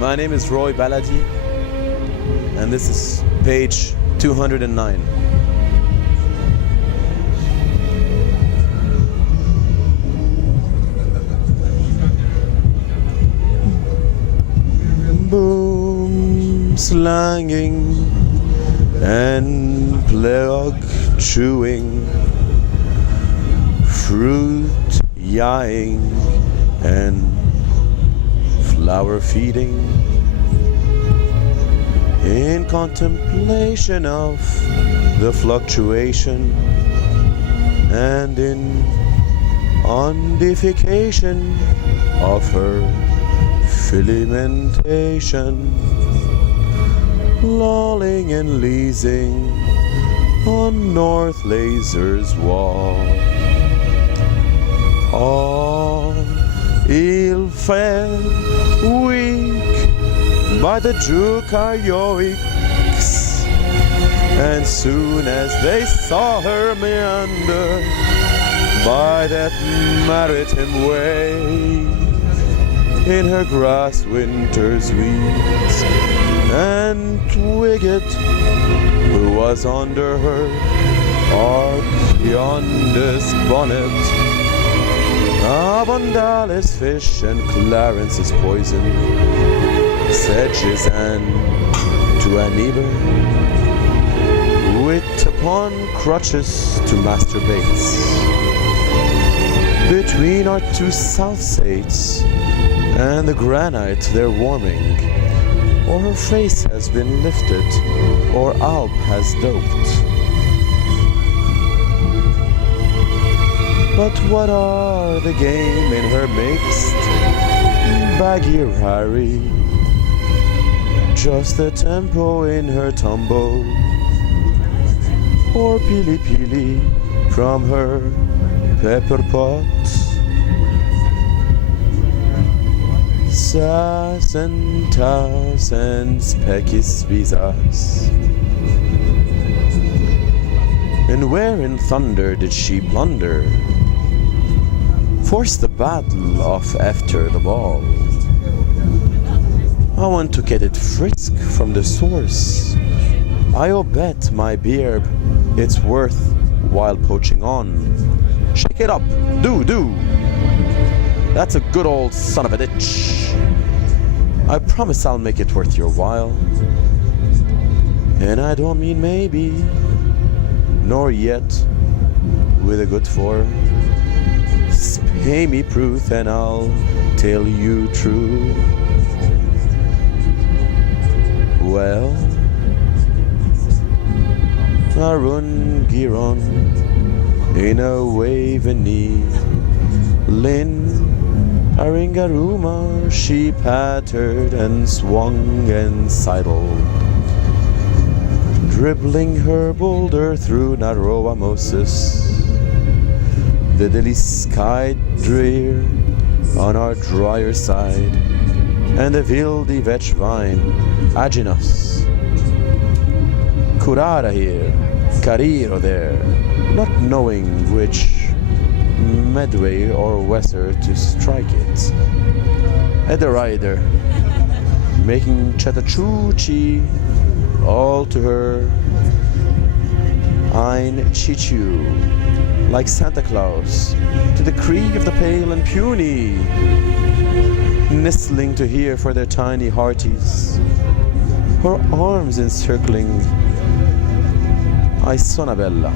My name is Roy Baladi, and this is page 209. Boom, slanging and plug chewing, fruit yawing and flower feeding, in contemplation of the fluctuation and in undification of her filimentation, lolling and leasing on North Laser's wall. All ill-fed, weak by the eukaryotes, and soon as they saw her meander by that maritime way, in her grass winter's weeds, and Twiget, who was under her Archeondas bonnet, Abundalis fish and Clarence's poison, said Jizan to an Eber, wit upon crutches to Master Bates. Between our two south sates and the granite they're warming, or her face has been lifted, or Alp has doped. But what are the game in her mixed baggy Harry? Just the tempo in her tumble, or pili pili from her pepper pot. Sass and tass and speckis visas. And where in thunder did she blunder? Force the battle off after the ball. I want to get it frisk from the source. I'll bet my beer it's worth while poaching on. Shake it up, do. That's a good old son of a ditch. I promise I'll make it worth your while. And I don't mean maybe, nor yet with a good for. Pay me proof and I'll tell you true. Well, Arun Giron in a waveny Lynn Aringaruma, she pattered and swung and sidled, dribbling her boulder through narrow Moses. The dilly sky drear on our drier side, and the wilde vetch vine aginos. Curara here, Cariro there, not knowing which Medway or Wesser to strike it. At the rider, making Chattahoochee all to her Ein Chichu, like Santa Claus to the Krieg of the Pale and Puny, nestling to hear for their tiny hearties, her arms encircling Isonabella,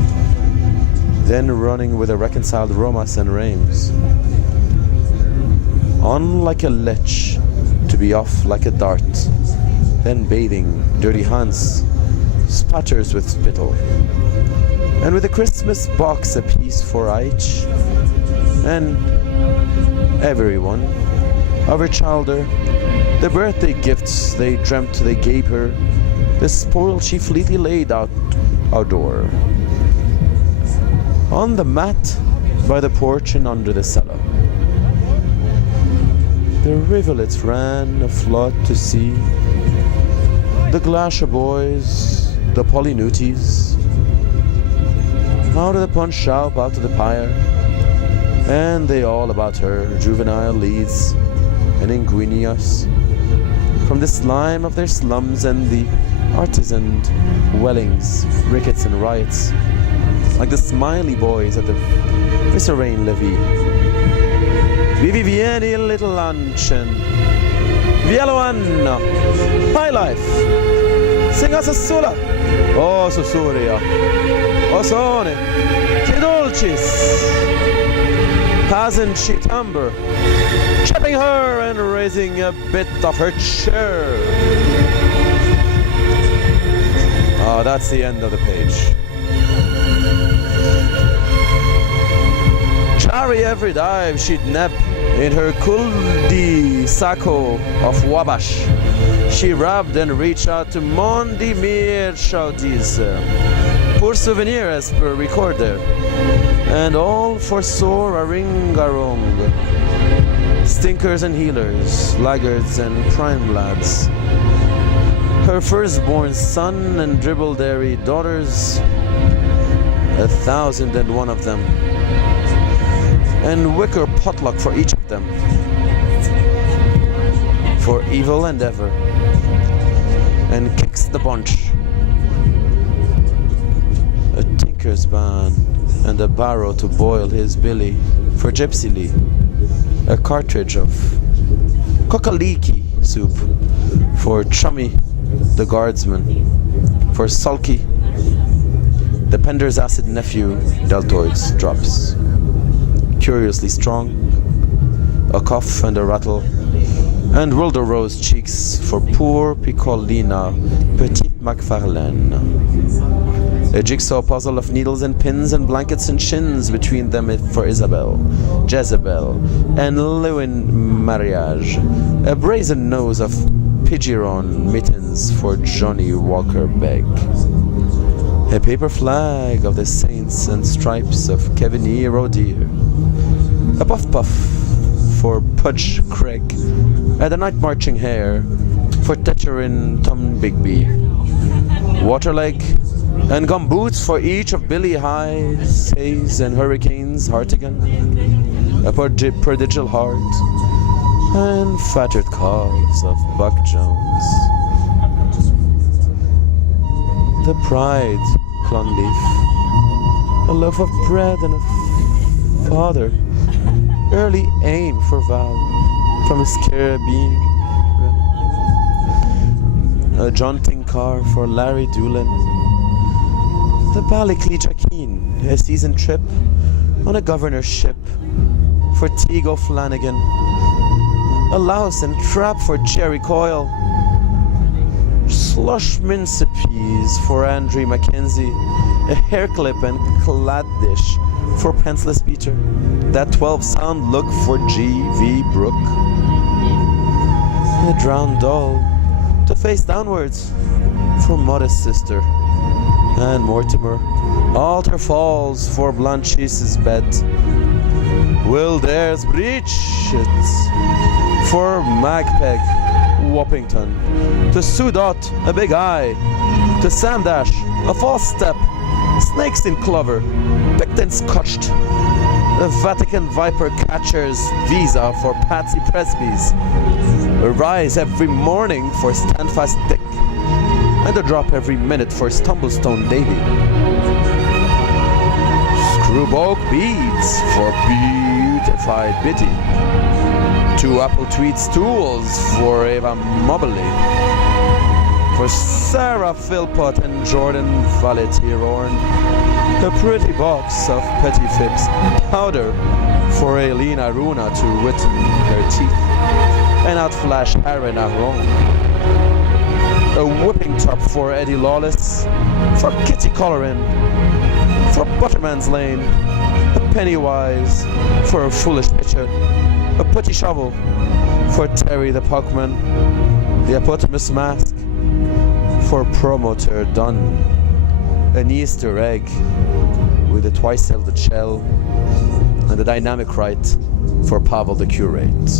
then running with the reconciled Romas and Reims, on like a lech to be off like a dart, then bathing dirty Hans, spatters with spittle, and with a Christmas box apiece for each, and everyone of her childer, the birthday gifts they dreamt they gave her, the spoil she fleetly laid out our door, on the mat by the porch and under the cellar. The rivulets ran a flood to see, the Glasha boys, the Polynuties, out of the punch shop, out to the pyre, and they all about her, juvenile leads and inguinias, from the slime of their slums and the artisaned wellings, rickets and riots, like the smiley boys at the Viscerain levee. Vivi vieni little luncheon, Viello Anna, high life, sing us a sula, oh Susuria, oh Sone, che dulcis, hasn't she timbre, chipping her and raising a bit of her chair. Oh, that's the end of the page. Chari every dive she'd nap in her kuldi sacco of wabash. She rubbed and reached out to Mondi Mir Chaudis, pour souvenir as per recorder, and all for sore a ring-a-rong. Stinkers and healers, laggards and prime lads. Her firstborn son and dribble-dairy daughters, 1,001 of them, and wicker potluck for each of them, for evil and ever, and kicks the bunch. A tinker's ban and a barrow to boil his billy for Gypsy Lee, a cartridge of kokaliki soup for Chummy the guardsman, for Sulky the Pender's acid nephew deltoids drops, curiously strong, a cough and a rattle, and Wilder rose cheeks for poor Piccolina Petite Macfarlane. A jigsaw puzzle of needles and pins and blankets and chins between them for Isabel, Jezebel, and Lewin Mariage. A brazen nose of Pigeron mittens for Johnny Walker Begg. A paper flag of the saints and stripes of Kevin E. Rodeer. A puff puff for Pudge Craig, and a night marching hare for Tetcherin Tom Bigby. Waterleg and gum boots for each of Billy Highs, Hayes, and Hurricanes Hartigan. A prodigal heart and fattered calves of Buck Jones. The pride, Clonleaf, a loaf of bread and a father, early aim for Val from his carabine, a jaunting car for Larry Doolin, the Ballycleachakeen, a season trip on a governor's ship for Teague O'Flanagan, a louse and trap for Jerry Coyle, slush mince peas for Andrew Mackenzie, a hair clip and clad dish for Penciless Peter, that 12-sound look for G.V. Brooke, a drowned doll to face downwards for Modest Sister, and Mortimer, altar falls for Blanchise's bed, Will Dare's breeches for Magpeg Woppington, to Sue Dot, a big eye, to Sam Dash, a false step, snakes in clover, picked and scotched, the Vatican Viper Catcher's visa for Patsy Presby's, a rise every morning for Standfast Dick, and a drop every minute for Stumblestone Davy. Screwball beads for Beautified Bitty. 2 apple tweed stools for Eva Mobley. For Sarah Philpott and Jordan Valetier-Orn. A pretty box of Petty Fibs powder for Aileen Aruna to whiten her teeth and outflash Aaron Aron. A whipping top for Eddie Lawless, for Kitty Colleran, for Butterman's Lane, a Pennywise for a foolish pitcher, a putty shovel for Terry the Puckman, the Apotamus Mask for Promoter Dunn, an Easter egg with a twice-elded shell, and a dynamic right for Pavel the Curate.